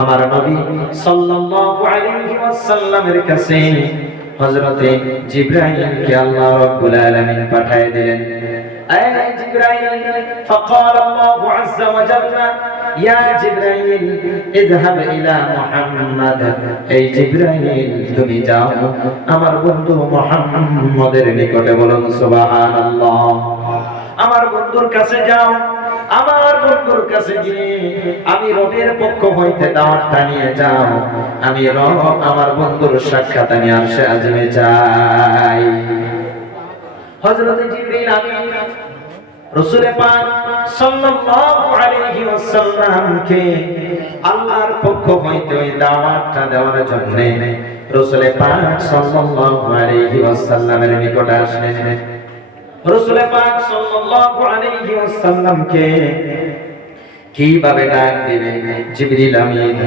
আমার নবী সাল্লাল্লাহু আলাইহি ওয়াসাল্লামের কাছে হযরতে জিবরাইলকে আল্লাহ রাব্বুল আলামিন পাঠিয়ে দিলেন আয় জিবরাইল فقال الله عز وجل يا جبرائيل اذهب الى محمد এই জিবরাইল তুমি যাও আমার বন্ধু মুহাম্মদের নিকটে বলুন সুবহানাল্লাহ আমার বন্ধুর কাছে যাও আমার বন্ধুর কাছে গিয়ে আমি রবের পক্ষ হইতে দাওয়াতটা নিয়ে যাও। আমি রব আমার বন্ধুর সাক্ষাৎ আমি আরশে আজমে যাই। হযরত জিবরিল আমি রসুল পাক সাল্লাল্লাহু আলাইহি ওয়াসাল্লামকে আল্লাহর পক্ষ হইতে ওই দাওয়াতটা দেওয়ার জন্য রসুল পাক সাল্লাল্লাহু আলাইহি ওয়াসাল্লামের নিকটে আসলেন। পাক সাল্লাল্লাহু আলাইহি ওয়াসাল্লামকে কীভাবে ডাক জিবরিল আমিন।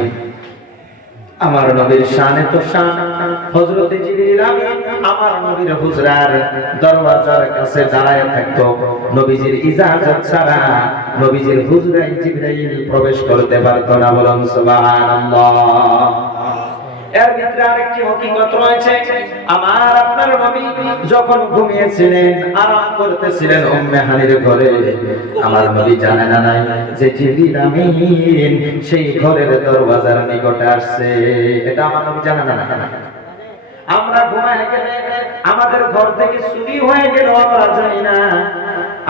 আমার নবীর শানে তো শান। হযরতে জিবরিল আমিন আমার নবীর হুজরার দরওয়াজার কাছে দাঁড়ায় থাকতো। নবীজির ইজাজত ছাড়া নবীজির হুজরায় জিবরাইল প্রবেশ করতে পারতো না বলুন সুবহানাল্লাহ। এর ভিতরে আরেকটি হকিকত রয়েছে। আমার আপনার নবী যখন ঘুমিয়েছিলেন, আরাম করতেছিলেন উম্মে হানির ঘরে। আমার নবী জানে না নাই যে জিবরিল আমিন সেই ঘরের দরওয়াজার নিকটে আসছে। এটা আমার নবী জানে না আমরা ঘুমায় গেলে আমাদের ঘর থেকে চুরি হয়ে গেল আমরা জানি না।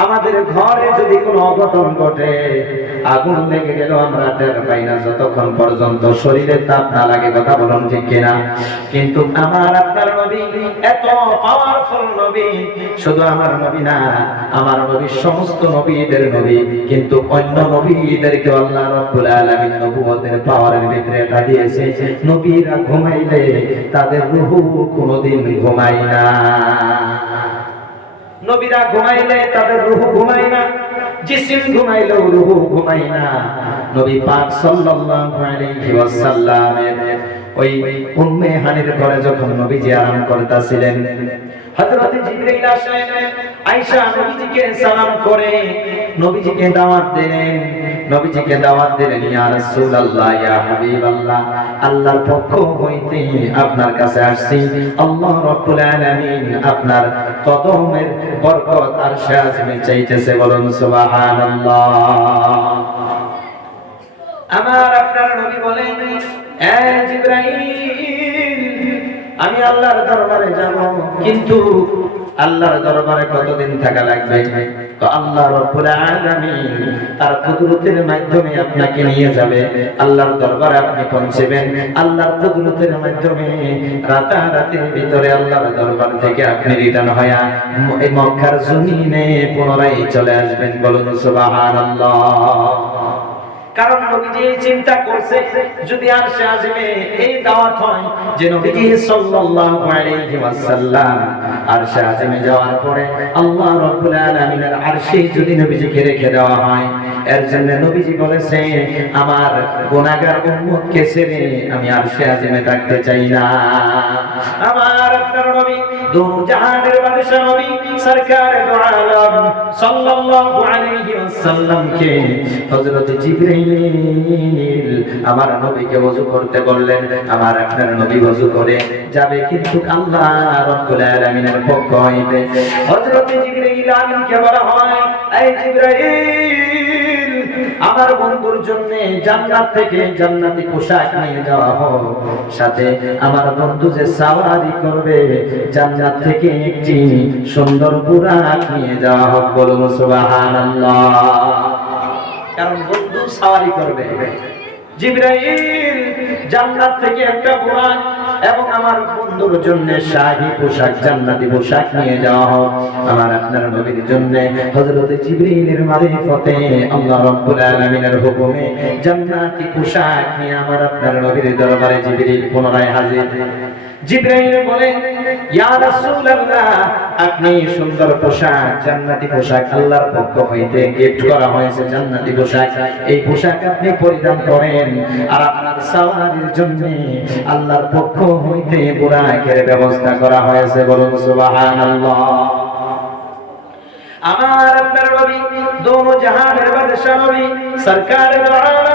আমাদের ঘরে যদি কোনো অঘটন ঘটে আগুন লেগে গেল আমরা টের পাই না, যতক্ষণ পর্যন্ত শরীরে তাপ না লাগে, কথা বলুন ঠিক কিনা? কিন্তু আমার আপনার নবী, এত পাওয়ারফুল নবী, শুধু আমার নবী না, আমার নবী সমস্ত নবীদের নবী, কিন্তু অন্য নবীদেরকে আল্লাহ রাব্বুল আলামিন নবুয়তের পাওয়ারের ভিতরে এটা দিয়েছে, নবীরা ঘুমাইলে তাদের রূহ কোনোদিন ঘুমায় না। নবীরা ঘুমাইলে তাদের রুহ ঘুমায় না, জিসিম না। নবী পাক সাল্লাল্লাহু আলাইহি ওয়াসাল্লামের ওই উম্মে হানির ঘরে যখন আরাম করতেছিলেন, হযরত জিবরাইল আসলেন, আয়েশা নবীজিকে সালাম করে নবীজিকে দাওয়াত দিলেন। নবীজিকে দাওয়াত দিলেন, ইয়া রাসূলুল্লাহ, ইয়া হাবিবাল্লাহ, আল্লাহর পক্ষ হইতে আপনার কাছে আসছি। আল্লাহ রাব্বুল আলামিন আপনার কদমের বরকত আর শাজমে চাইতেছে, বলুন সুবহানাল্লাহ। আমার আপনার নবী বলেন, এ জিবরাইল, আমি আল্লাহর দরবারে যাব, কিন্তু আল্লাহর দরবারে কতদিন থাকা লাগবে? আল্লাহ রব্বুল আলামিন তার কুদরতের মাধ্যমে আপনাকে নিয়ে যাবে। আল্লাহর দরবারে আপনি পৌঁছবেন। আল্লাহর কুদরতের মাধ্যমে রাতারাতির ভিতরে আল্লাহর দরবার থেকে আপনি রিটার্ন হয়ে মক্কার জমিনে পুনরায় চলে আসবেন বলুন সুবহানাল্লাহ। কারণ নবীজি এই চিন্তা করছে, যদি আর সে আসবে এই দাওয়াত হয় যে সাল্লাল্লাহু আলাইহি ওয়াসাল্লাম আর সে আজমে যাওয়ার পরে আল্লাহ রাব্বুল আলামিনের আরশে যদি নবীজিকে রেখে দেওয়া হয়, এর জন্য নবীজি বলেছে, আমার গুনাহগার উম্মতকে ছেড়ে আমি আরশে আজমে থাকতে চাই না। আমার আপনার নবী দু জাহানের বাদশা নবী আমার নবীকে ওযু করতে বললেন, আমার আপনার নবী ওযু করে যাবে কিন্তু আল্লাহ রবিনের পক্ষ হইবে হযরত জিবরাইল আমিনকে বলা হয় আমার বন্ধুর জন্য জান্নাত থেকে জান্নাতি পোশাক নিয়ে যাওয়া হোক। সাথে আমার বন্ধু যে সাওয়ারি করবে, জান্নাত থেকে একটি সুন্দর বুরাক নিয়ে যাওয়া হোক বলুন সুবহানাল্লাহ। কারণ বন্ধু সাওয়ারি করবে। জিবরাইল জান্নাত থেকে একটা বুরাক এবং আমার বন্ধুর জন্য শাহী পোশাক, জান্নাতি পোশাক নিয়ে যাওয়া হোক। আমার আপনার নবীর জন্য হযরত জিবরীলের মারিফতে আল্লাহ রাব্বুল আলামিনের হুকুমে জান্নাতি পোশাক নিয়ে আমার আপনার নবীর দরবারে জিবরীল পুনরায় হাজির। জিবরাইল বলেন ইয়া রাসূলুল্লাহ, আপনি সুন্দর পোশাক, জান্নাতি পোশাক আল্লাহর পক্ষ হইতে গিফট করা হয়েছে, জান্নাতি পোশাক। এই পোশাক আপনি পরিধান করেন। আর আপনার সাওয়ারির জন্য আল্লাহর পক্ষ হইতে বুরাকের ব্যবস্থা করা হয়েছে, বলুন সুবহানাল্লাহ। আমার আপনার নবী, দোনো জাহানের বাদশা নবী সরকার দো আলম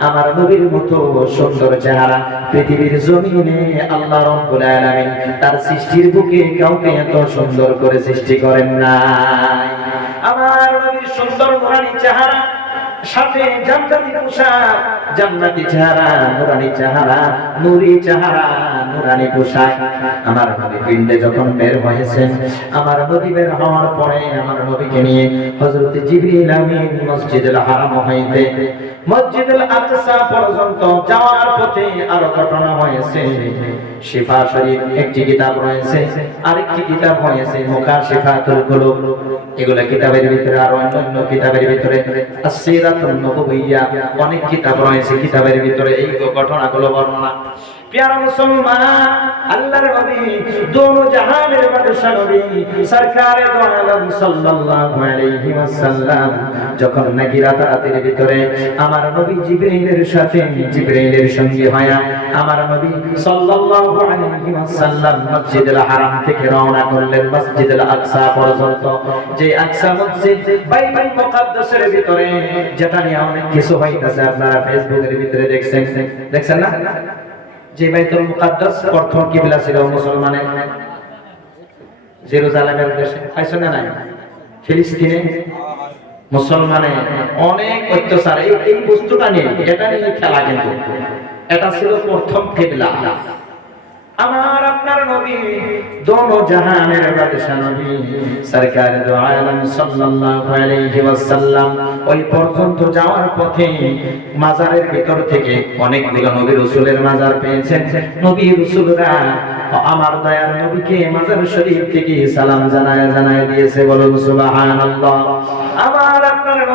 আমার নবীর মতো সুন্দর চেহারা। পৃথিবীর তার সৃষ্টির বুকে কাউকে এত সুন্দর করে সৃষ্টি করেন নাই। আমার নবীর সুন্দর নুরানি চেহারা সাথে জান্নাতি পোশাক, জান্নাতি চেহারা, নুরানি চেহারা, নুরি চেহারা, নুরানি পোশাক। আমার নবী পিণ্ডে যখন বের হয়েছেন, আমার নবী বের হওয়ার পরে আমার নবীকে নিয়ে হযরত জিবরিল আমিন মসজিদুল হারাম হইতে মসজিদুল আকসা পর্যন্ত যাওয়ার পথে আরও ঘটনা হয়েছে। শিফা শরীফ একটি কিতাব রয়েছে, আরেকটি কিতাব হয়েছে, মুখা শিফাতুল কুলুব। এগুলা কিতাবের ভিতরে আর অন্যান্য কিতাবের ভিতরে। আসিরাতুন তুল্য অনেক কিতাব রয়েছে কিতাবের ভিতরে। এই ঘটনাগুলো বর্ণনা যখন নাকি রাতারাতির ভিতরে আমার নবী জিবরাইলের সাথে, জিবরাইলের সঙ্গে হয়া আমার নবী সাল্লাল্লাহু আলাইহি হারাম থেকে রওনা করলেন মসজিদুল আকসা পর্যন্ত। যে আকসা মসজিদ বাইতুল অনেক কিছু হইতাছে, আপনারা ফেসবুকের ভিতরে দেখছেন। দেখছেন না? যে বাইতুল মুকাদ্দাস প্রথম কিবলা ছিল মুসলমানের জেরুজালেমের দেশে। পাইছো না নাই? ফিলিস্তিনে মুসলমানে অনেক অত্যাচার। এই বস্তুটা নিয়ে, এটা নিয়ে খেলা কিন্তু। এটা ছিল প্রথম কিবলা। আমার আপনার নবী দোনো জাহানের বাদশা নবী। সরকার দো আলম সাল্লাল্লাহু আলাইহি ওয়াসাল্লাম, ওই পর্যন্ত যাওয়ার পথে মাজারের ভিতর থেকে অনেকগুলো নবী রাসূলের মাজার পেয়েছেন। নবী রাসূলরা আমার দয়ার নবীকে মাজার শরীফ থেকে সালাম জানায় জানায় দিয়েছে, বলুন সুবহানাল্লাহ। আমার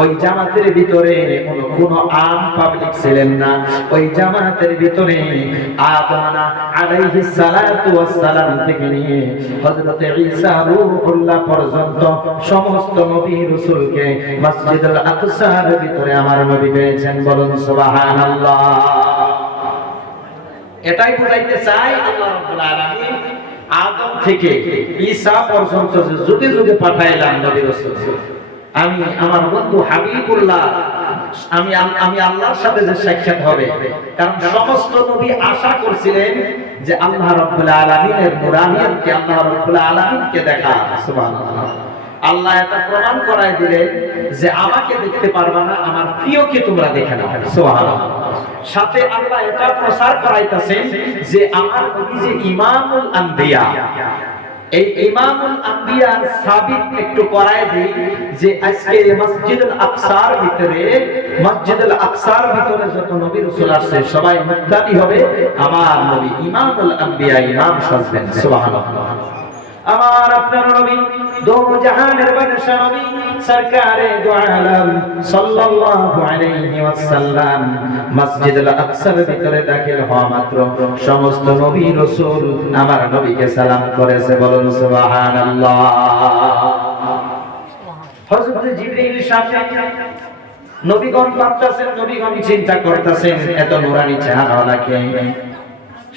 ওই জামাতের ভিতরে কোনো আম পাবলিক ছিলেন না। ওই জামাতের ভিতরে আদমানা আলাইহিস সালাতু ওয়াস সালাম থেকে নিয়ে হযরত ঈসা রূহুল্লাহ পর্যন্ত সমস্ত নবী রাসূলকে মসজিদুল আকসার ভিতরে আমার নবী পেয়েছেন বলুন সুবহানাল্লাহ। এটাই বুঝাইতে চাই আল্লাহ রাব্বুল আলামিন আদম থেকে ঈসা পর্যন্ত যে যুগে যুগে পাঠাইলাম নবী রাসূল আমি আমার বন্ধু হাবিবুল্লাহ, আমি আমি আল্লাহর সাথে যে সাক্ষাৎ হবে, কারণ সমস্ত নবী আশা করছিলেন যে আল্লাহ রাব্বুল আলামিনের নূরানিয়তকে আল্লাহ রাব্বুল আলামিনকে দেখা, সুবহানাল্লাহ। আল্লাহ এটা প্রমাণ করায় দিলেন যে আমাকে দেখতে পারবা না, আমার প্রিয়কে তোমরা দেখে নাও, সুবহানাল্লাহ। সাথে আল্লাহ এটা প্রচার করাইতাছেন যে আমার নবী যে ইমামুল আম্বিয়া এই ইমামুল আম্বিয়ার সাবিত একটু দিই যে আজকে মসজিদুল ভিতরে মসজিদুল ভিতরে যত নবী সবাই হবে। আমার নবী ইমামুল আম্বিয়া ইমাম সাজবেন আমার আপনার নবী হওয়া সমস্ত নবী রাসূল আমার নবীকে সালাম করেছে, বলুন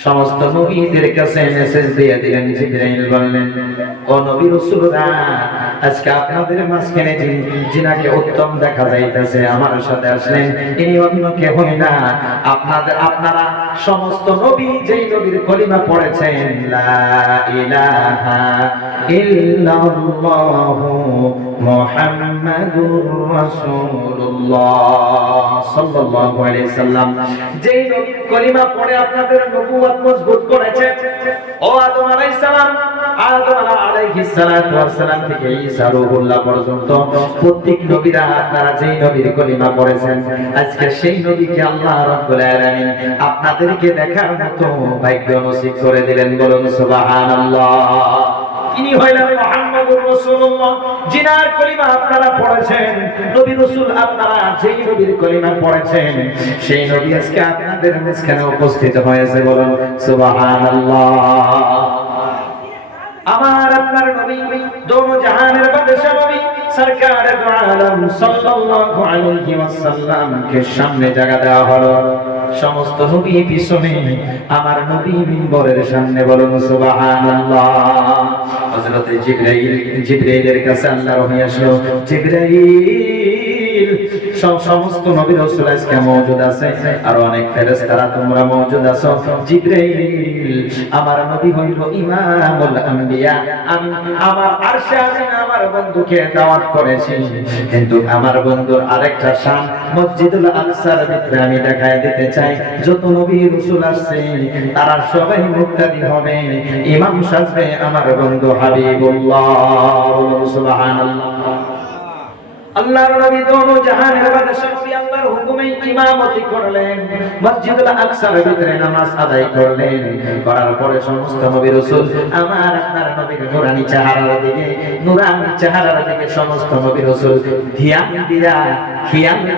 সমস্ত নবীদের কাছে মেসেজ দিয়ে দিলেন জিবরাইল বললেন ও নবী রসুলরা, আজকে আপনাদের মাঝখানে যিনাকে উত্তম দেখা যাইতেছে, আমার সাথে আসলেন, ইনি অন্য কেউ না। আপনাদের, আপনারা সমস্ত নবী যেই নবীর কলিমা পড়েছেন, লা ইলাহা ইল্লাল্লাহু প্রত্যেক নবীরা আপনারা যেই নবীর কলিমা পড়েছেন, আজকে সেই নবীকে আল্লাহ আপনাদেরকে দেখার মতো ভাগ্য নসিব করে দিলেন বলুন সুবহানাল্লাহ। তিনি জিনার কলিমা আপনারা পড়েছেন, নবী রাসূল আপনারা যেই নবীর কলিমা পড়েছেন, সেই নবী আজকে আপনাদের মাঝখানে উপস্থিত হয়েছে বলুন, সুবহানাল্লাহ। আমার আপনার নবী, দোনো জাহানের বাদশা নবী সরকার দু সাল্লাল্লাহু আলাইহি ওয়াসাল্লামকে সামনে জায়গা দেওয়া হলো। সমস্ত নবী পিছনে আমার নবী মিম্বরের সামনে বলুন, সুবহানাল্লাহ। হযরত জিবরাইল জিবরাইলের কাছে আল্লাহ রহি আসলো। জিবরাইল সমস্ত নবী রাসূল আজকে মওজুদ আছে, আর অনেক ফেরেশতারা তোমরা মওজুদ আছো। জিবরাইল, আমার নবী হইল ইমামুল আমি আমার আরশে আমার বন্ধুকে দাওয়াত করেছি। কিন্তু আমার বন্ধুর আরেকটা শান মসজিদুল আকসার ভিতরে আমি দেখায় দিতে চাই। যত নবী রাসূল তারা সবাই মুক্তাদি হবে। ইমাম সাজবে আমার বন্ধু হাবিবুল্লাহ সুবহানাল্লাহ। আল্লাহর নবী দোনো জাহানের আল্লাহর হুকুমে ইমামতি করলেন। মসজিদুল আকসার ভিতরে নামাজ আদায় করলেন। করার পরে সমস্ত নবী রাসূল আমার আপনার নবীর নূরানি চেহারার দিকে, নূরানি চেহারার দিকে সমস্ত নবী ধ্যান দিয়া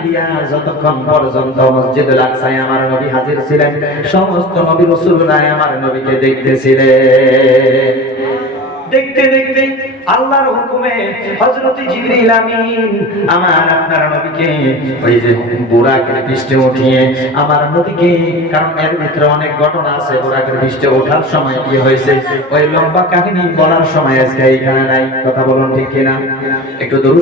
দিয়া যতক্ষণ পর্যন্ত মসজিদুল আকসায় আমার নবী হাজির ছিলেন, সমস্ত নবী রাসূলরা আমার নবীকে দেখতেছিলেন। দেখতে দেখতে আল্লাহর হুকুমে হযরত জিবরিল আমিন আমার আপনার নবীকে ওই যে বুরাকের পৃষ্ঠে উঠিয়ে আমার নবীকে, কারণ এর ভিতরে অনেক ঘটনা আছে, বুরাকের পৃষ্ঠে ওঠার সময় কি হয়েছে, ওই লম্বা কাহিনী বলার সময় আজকে এখানে নাই, কথা বলুন ঠিক কিনা? একটু দূর